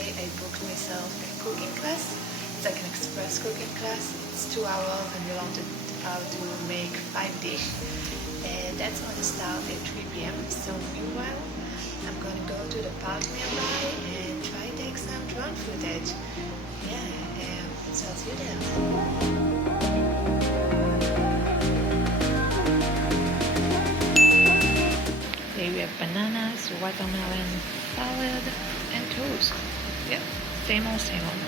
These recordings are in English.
today I booked myself a cooking class. It's like an express cooking class. It's 2 hours and we learned how to make 5 dishes. And that's going to start at 3 p.m. So meanwhile, I'm going to go to the park nearby and try to take some drone footage. So I'll see you there. Today we have bananas, watermelon, salad, and toast. Yep, same old, same old.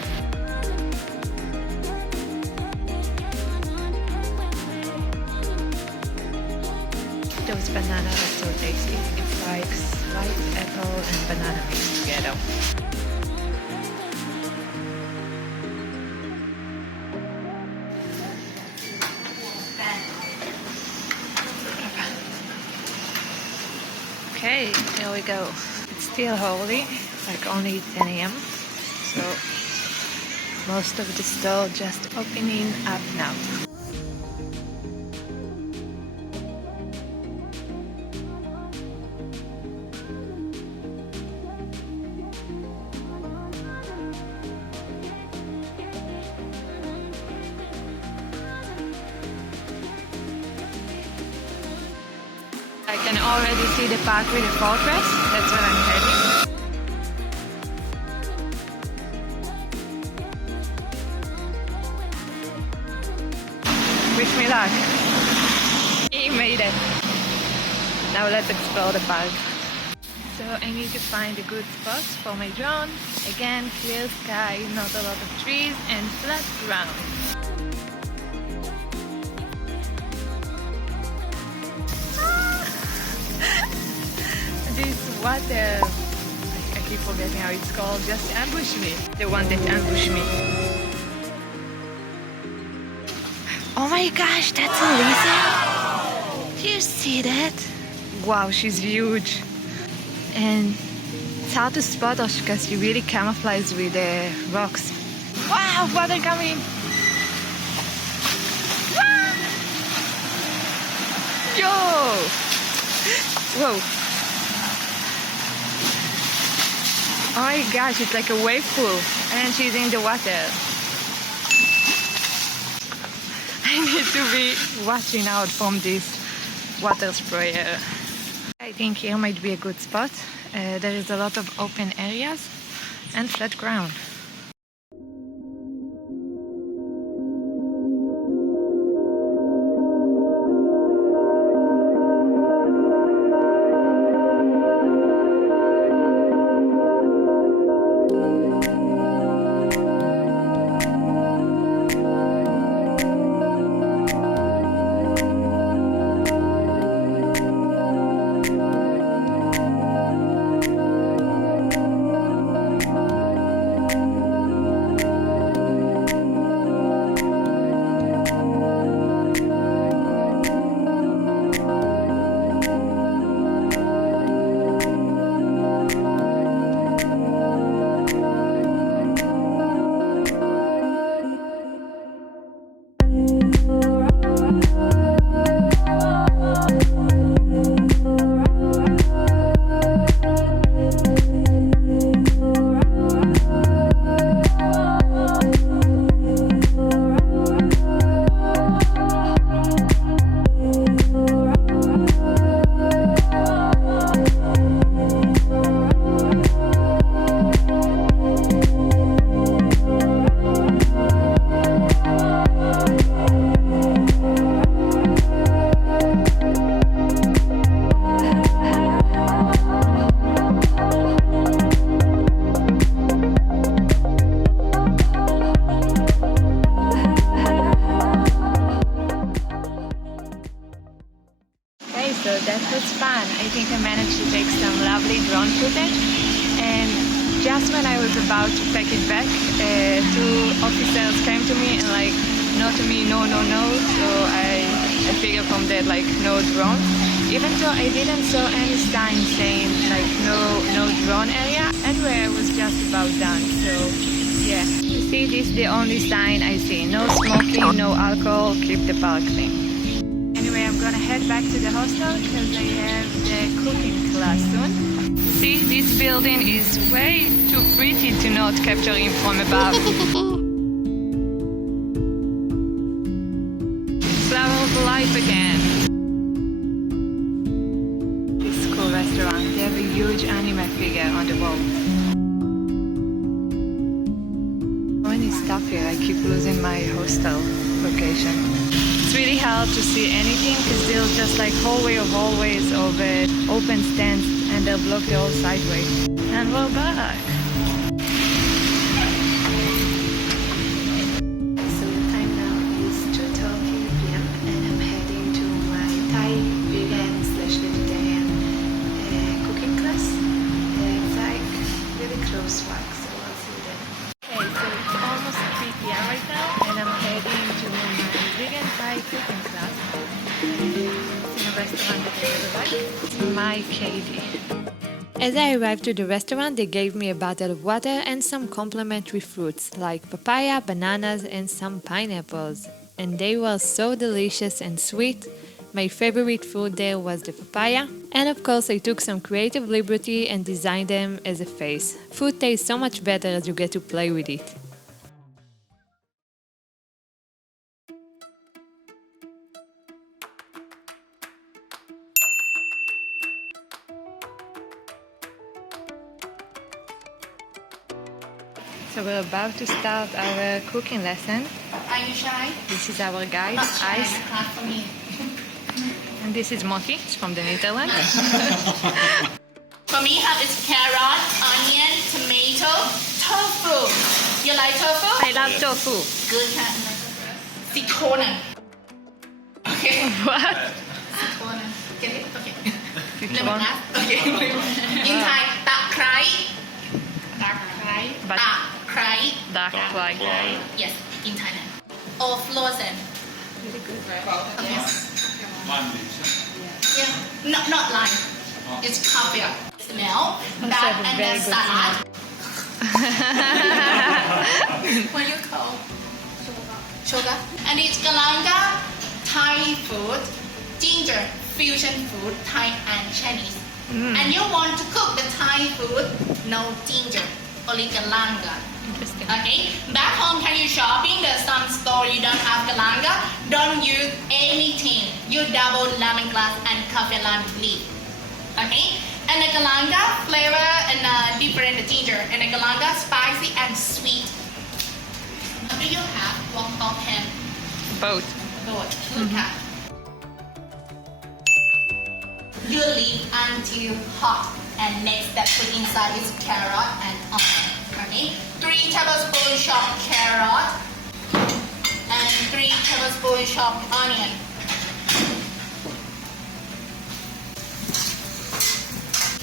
Those bananas are so tasty. It's like sliced apple and banana mixed together. Okay, here we go. It's still early, like only 10 a.m. So most of the store just opening up now. I can already see the park with the fortress. That's where I'm heading. Wish me luck. He made it. Now let's explore the park. So I need to find a good spot for my drone. Again, clear sky, not a lot of trees, and flat ground. This water, I keep forgetting how it's called, just ambushed me. The one that ambushed me. Oh my gosh, that's a lizard! Do you see that? Wow, she's huge. And it's hard to spot her because she really camouflages with the rocks. Wow, water coming! Wow. Yo! Whoa! Oh my gosh, it's like a wave pool and she's in the water. I need to be watching out from this water sprayer. I think here might be a good spot. There is a lot of open areas and flat ground. So that was fun. I think I managed to take some lovely drone footage, and just when I was about to pack it back, 2 officers came to me and like, no to me, no. So I figured from that like no drone. Even though I didn't saw any sign saying like no drone area, anyway I was just about done. So yeah, you see, this is the only sign I see. No smoking, no alcohol, keep the park clean. Anyway, I'm gonna head back to the hostel because I have the cooking class soon. See, this building is way too pretty to not capture him from above. Flower of life again. This cool restaurant, they have a huge anime figure on the wall. When I stop here, I keep losing my hostel location. It's really hard to see anything because there's just like hallway of hallways of open stands and they'll block the whole sideway. And we're back. So the time now is 2:30 p.m. and I'm heading to my Thai vegan/vegetarian cooking class. It's like really close walk, so I'll see you there. Okay, so it's almost 3 p.m. right now and I'm heading to my vegan Thai cooking class. It's in a restaurant that I really like. It's my Kaidee. As I arrived to the restaurant, they gave me a bottle of water and some complimentary fruits like papaya, bananas, and some pineapples. And they were so delicious and sweet. My favorite fruit there was the papaya. And of course, I took some creative liberty and designed them as a face. Food tastes so much better as you get to play with it. So we're about to start our cooking lesson. Are you shy? This is our guide, Not shy, Ice. clap for me. And this is Moki, it's from the Netherlands. For me, it's carrot, onion, tomato, tofu. You like tofu? I love tofu. Good. Citrona. Okay. What? Citrona. Get it? Okay. Citron. Lemongrass. Okay. In Thai, ตะไคร้ ตะไคร้ But- ตะไคร้ Dark like that. Yes, in Thailand. Or frozen. Really good, right? Yes. Yeah. Not lime. It's kaffir. Smell. Also That have a and very then good salad. What you call? Sugar. And it's galangal, Thai food, ginger, fusion food, Thai and Chinese. And you want to cook the Thai food, no ginger, only galangal. Interesting. Okay. Back home, can you shopping? There's some store you don't have galangal. Don't use anything. You double lemongrass and coffee lime leaf. Okay. And the galangal flavor and different ginger. And the galangal spicy and sweet. What do you have? Wok or ham? Both. Both. You leave until hot. And next step put inside is carrot and onion. Okay. 3 tablespoons chopped carrot and 3 tablespoons chopped onion.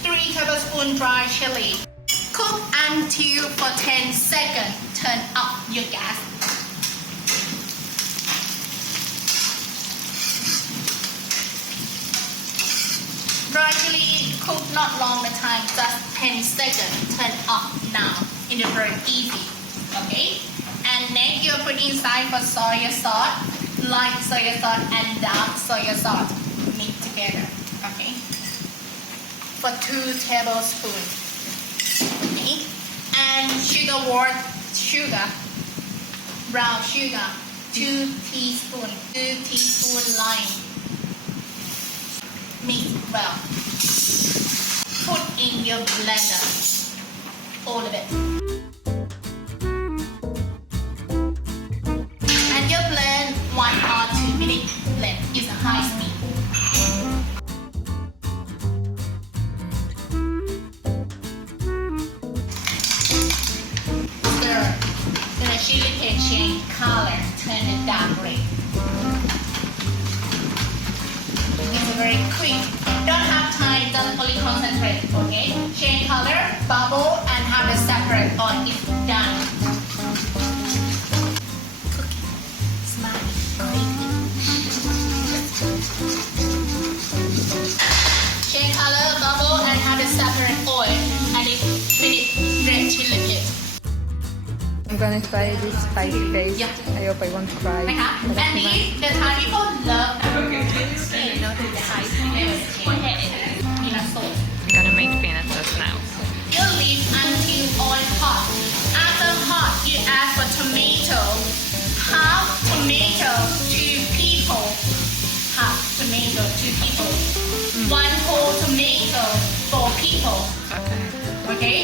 3 tablespoons dry chilli. Cook until for 10 seconds. Turn up your gas. Dry chilli cook not long the time, just 10 seconds. Turn off now. In a very easy. Okay? And next you put inside for soy sauce, light soy sauce and dark soy sauce. Mix together. Okay? For 2 tablespoons. Okay? And sugar wort sugar. Brown sugar. 2 teaspoons. 2 teaspoons lime. Mix well. Put in your blender. All of it. And you blend 1 or 2 minutes. Blend is a high speed. Stir. Then the chili paste change color. Turn it dark red. It's very quick. Don't have time, just only concentrate, okay? Change color, bubble, and have it separate or it's done. Cooking. Smile. Quick. Change color, bubble, and have it separate oil. And it finish red chili paste. I'm gonna try this spicy paste. Yeah. I hope I won't cry. นะคะ and these the Thai people love you know the Thai peanut sauce. I'm gonna make peanut sauce now. You leave until oil hot. After hot, you add for tomato. Half tomato, 2 people. Half tomato, 2 people. 1 whole tomato, 4 people. Okay. Okay?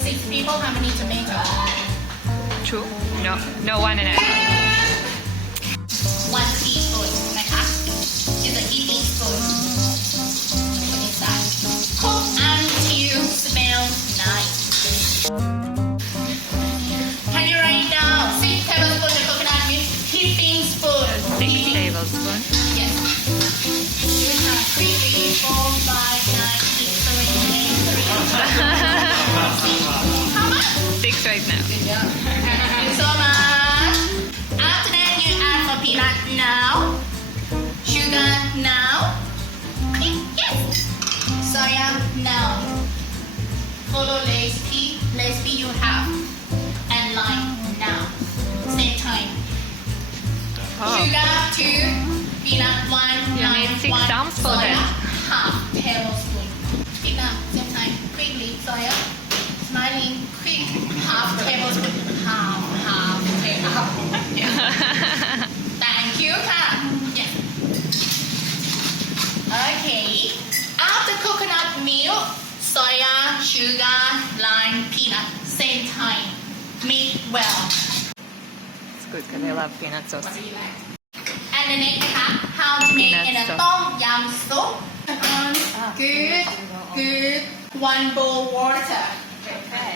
6 people, how many tomatoes? 2? No, 1 and a half. 1 teaspoon นะคะ is a eating spoon. Put inside. Cook until smell nice. Can you write down 6 tablespoons of coconut milk? Heaping spoon. 6 tablespoons. Yes. You have 3, 4, 5, 9, 6, 7, 8, 3. How much? 6 right now. Good job. Thank you so much. After that, you add for peanut now. Sugar now. Yes. Soya now. Follow recipe you have. And lime now. Same time. Oh. Sugar 2. Peanut 1. You need 6 stumps for soya, that. half tablespoon. Peanut, same time. Quickly, soya. Smiling, quick. Half tablespoon. Half tablespoon. Thank you,ค่ะ. Yes. Okay. After coconut milk, soya, sugar, lime, peanut, same time. Mix well. It's good because I love peanut sauce. And the next นะคะ how to make Peanut in a sauce. ต้มยำซุป good 1 bowl water Okay.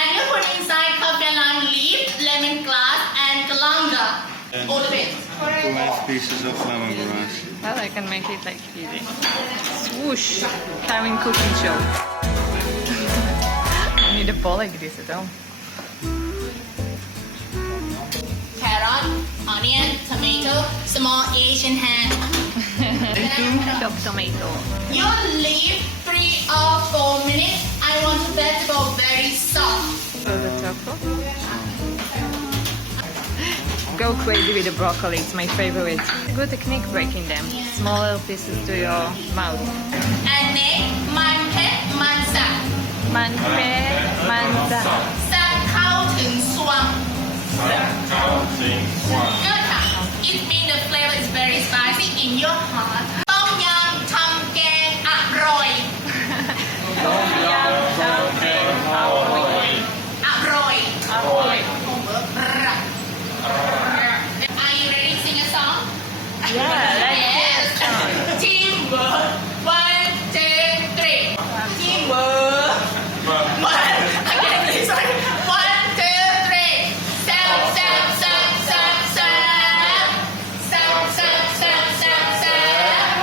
and you put inside coffee lime leaf lemongrass and galangal all of it 12 pieces of lemongrass. Well, I can make it like easy. Swoosh! Karin cooking show. I need a bowl like this at home. carrot onion tomato small Asian hand Chopped tomato. you leave 3 or 4 minutes I want the vegetable very soft For the taco. Go crazy with the broccoli, it's my favorite. Good technique breaking them. Small little pieces to your mouth. and next มันเผ็ดมันสับ Manpe, manza. แซ่บเข้าถึงสวง Good ค่ะ It means the flavor is very spicy in your heart ต้มยำทำแกงอร่อย อร่อย Are you ready to sing a song? Yeah, let's Yes. Teamwork. 1, 2, 3. Teamwork. Again, please. Sorry. 1, 2, 3. Sap, sap, sap, sap, sap. Sap, sap, sap, sap, sap.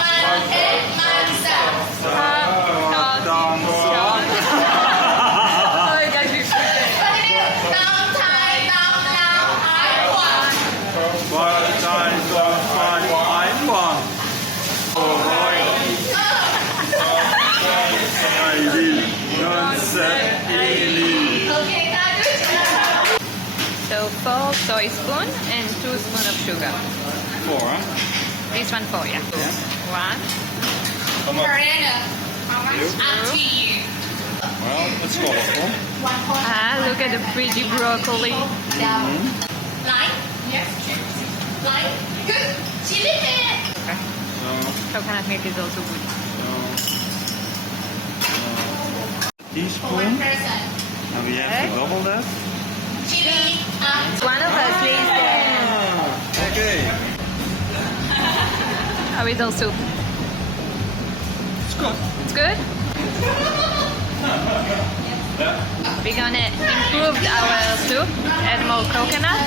Man, head, man, sap. Oh, you guys, you're stupid. Down, Thai, down, down, high, one. One time, one, I'm one. Kaidee, Okay, now good job. So 4 soy spoon and 2 spoon of sugar. 4, huh? This one 4, yeah. 1. Karina, how much? Up to you. Well, it's colorful. 1 point. Ah, look at the pretty broccoli. Down. Line? Yes. Line? Good. Chili pad. So, Coconut milk is also good. For 1 teaspoon. person. And we have to double that. Chili up. One of us leaves there. Okay. How is our soup? It's good. It's good? We're gonna improve our soup, add more coconut,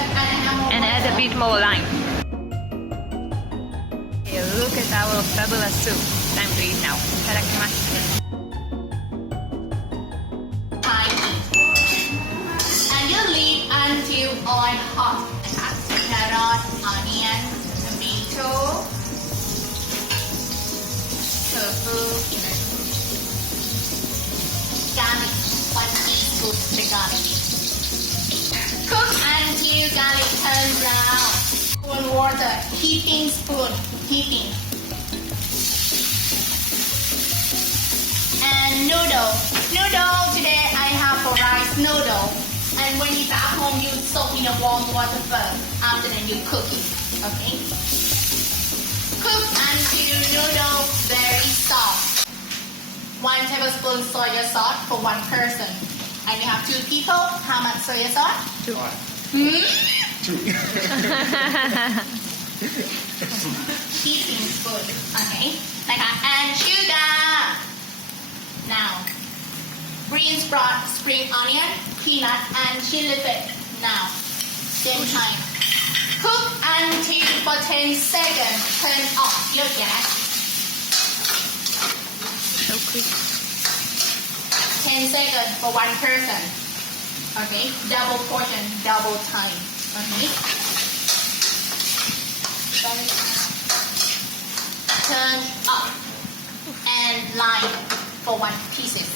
and add a bit more lime. Okay, look at our fabulous soup. Time to eat now. Itadakimasu. And you leave until oil hot. Carrot, onion, tomato, tofu, garlic, 1 teaspoon the garlic. Cook until garlic turns brown. Spoon water, heaping spoon, heaping. And And noodle. Noodle, today I have a rice noodle. And when you back home, you soak in a warm water first. After then you cook it. Okay? Cook until noodle very soft. 1 tablespoon soy sauce for 1 person. And you have 2 people. How much soy sauce? 2. Teaspoon. Okay. And sugar. Now, green sprout, spring onion, peanut, and chilli flake. Now, same time. Cook until for 10 seconds. Turn off your gas. So quick. 10 seconds for 1 person. Okay, double portion, double time. Okay. Turn up and line for 1 pieces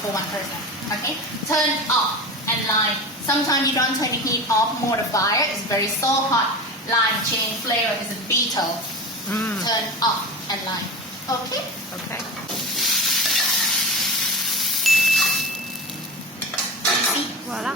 for 1 person. Okay. Turn up and line. Sometimes you don't turn the heat off, more the fire. It's very so hot. Lime change flavor is bitter. Turn up and line. Okay. Okay. Easy. Voila.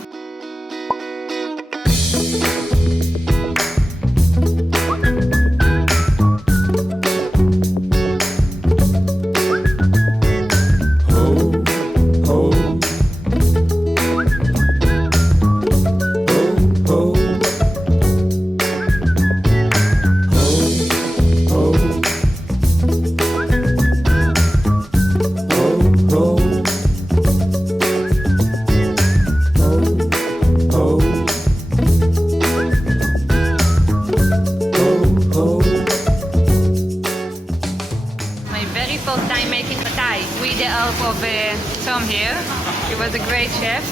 Tom here. He was a great chef.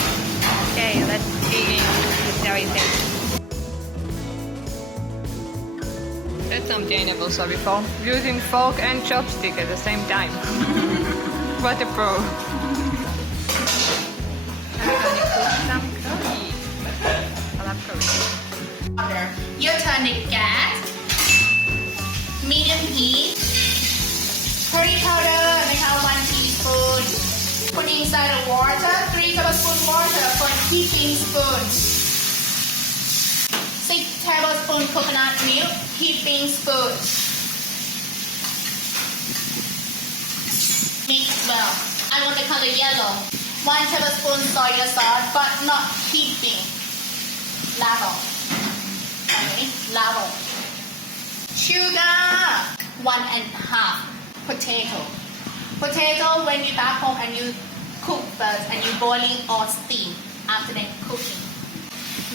Okay, let's dig in. Let's see how it tastes. That's something I never saw before. Using fork and chopstick at the same time. What a pro. I'm gonna cook some curry. I love curry. You turn the gas. Medium heat. Curry powder, we have 1 teaspoon. Put inside the water, 3 tablespoon water for heaping spoon. 6 tablespoon coconut milk, heaping spoon. Mix well. I want the color yellow. 1 tablespoon soy sauce, but not heaping. Level. Okay, level. Sugar, 1.5. Potato, when you back home and you cook first and you boiling or steam after then cooking.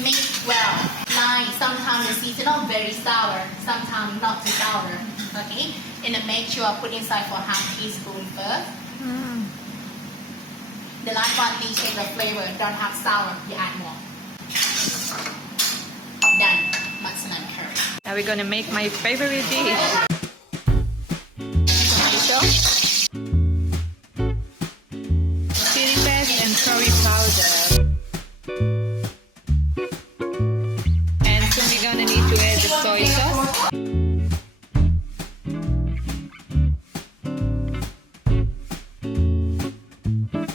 Mix well. Lime, sometimes the seasonal very sour, sometimes not too sour. Okay, and then make sure put inside for ½ teaspoon first. The last one, please check the flavor. Don't have sour, you add more. Done. Massaman curry. Now we're gonna make my favorite dish. Chili paste and curry powder. And soon we're gonna need to add the soy sauce.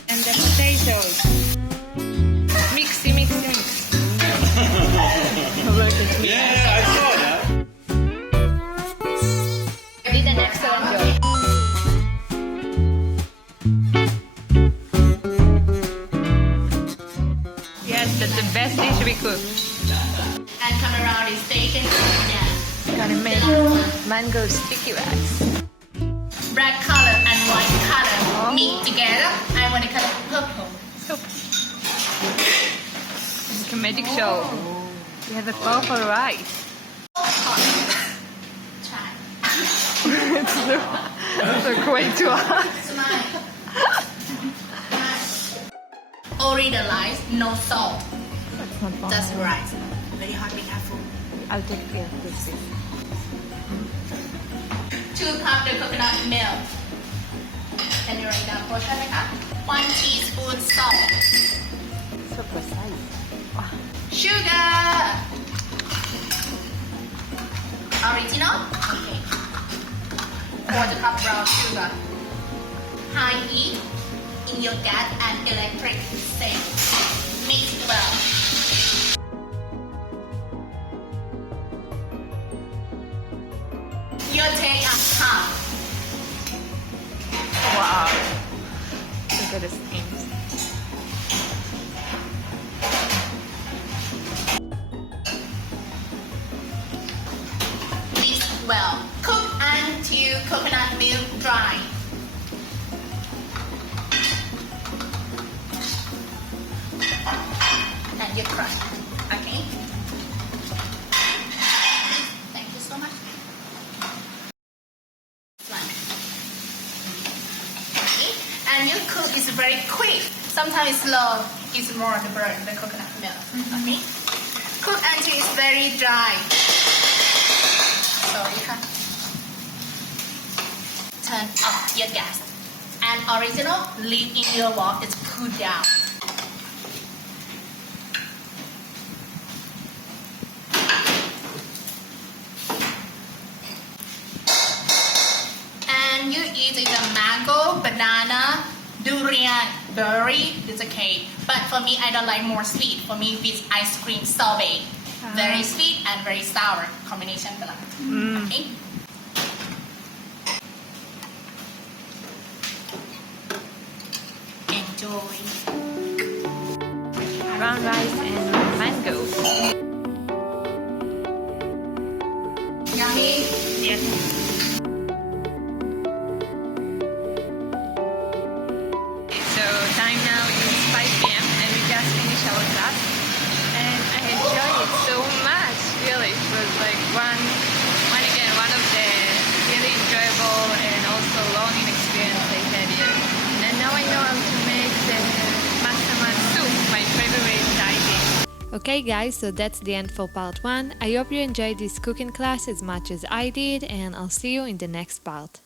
And the potatoes. Mixy, mixy, mix. Yeah, I saw that. You did an excellent job. Yes, that's the best dish we cooked. And come around is bacon. Yeah. Gonna make mango sticky rice. Black color and white color mix together. I want to color purple. So, it's a comedic show. We have a purple rice. Try. It's so way too hot. Smile. Only the rice, no salt. That's not fun. Just rice. Very hot, be careful. I'll take care of this. 2 cups the coconut milk. Can you write down portion 1 teaspoon salt. So precise. Wow. Sugar. Original? Okay. 1/4 cup brown sugar. High heat. in your gas and electric same. Mix well. You take a half. Wow. Look at the steams. Mix well. Cook until coconut milk dry. And you crush. Okay. Thank you so much. Okay. And your cook is very quick. Sometimes slow is more the burn the coconut milk. Okay. Cook until it's very dry. Sorry, huh? Turn off your gas. And original, leave in your wok. It's cool down. And you eat it a mango, banana, durian, berry. It's okay. But for me, I don't like more sweet. For me, with ice cream sorbet. Very sweet and very sour combination. Okay. Enjoy. Brown rice and mango. Yummy. Yes. So time now is 5 p.m. and we just finished our class. And I enjoyed it so much. Really, it was like one of the really enjoyable and also learning experience I had here. And now I know how to make the Massaman soup, my favorite Thai dish. Okay guys, so that's the end for part 1. I hope you enjoyed this cooking class as much as I did, and I'll see you in the next part.